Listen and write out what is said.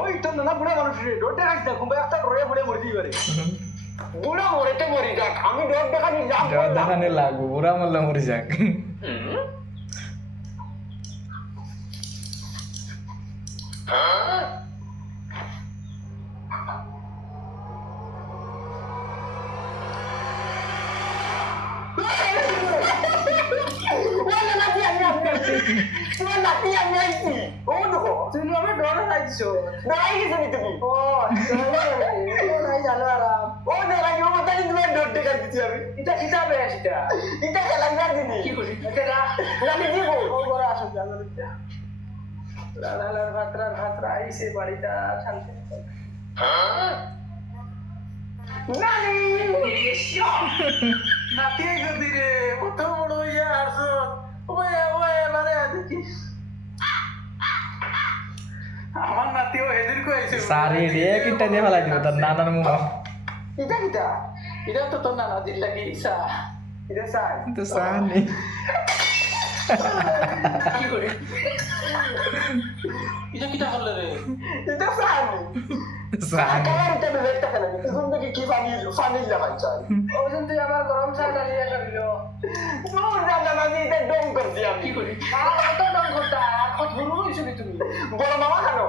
ওই তো না বুড়া মানুষ রে ডোর দেখাইছ না কুম্বা একটা রয়ে পড়ে মরতেই পারে বুড়া মরেতে মরি যাক আমি ডোর দেখানি যাব ডর দেখানে লাগবো বুড়া মরলে মরে যাক ওলা না দিয়া তুমি না দিয়া নাইছি ও দেখো তুমি আমার ডর লাগছো দাঁড়াই গেছে নি তুমি ও নাই জানো আরাম ও দাঁড়াই ও তাই তুমি ডোর দেখাইছি আমি এটা কিতাবে এটা এটা খেলা না দিনি কি করি এটা আমি দিব ও বড় আসো জানো এটা লালার ভাতরা আইছে বাড়িটা শান্তি নানি নাতি গদি রে কত বড় ইয়া আসো ওয়ে মানে দেখি আমার নাতিও এদিন কো আইছে সারি রে কিটা দিয়ে ফেলাই দিব তার নানার মুখ এটা কিটা এটা তো তোর নানা দিল লাগি ইসা এটা সাই তো সানি কি করি এটা কিটা হল রে এটা সাই সানি কালার এটা বেটা কেন তুমি দেখি কি পানি লাগাই চাই ওজন তুই আমার গরম চা ডালিয়া করিল দূর জানা না এটা ডং করছি আমি কি করি আর কত ডং করতা আর কত ধরু হইছো তুমি বড় মামা কেন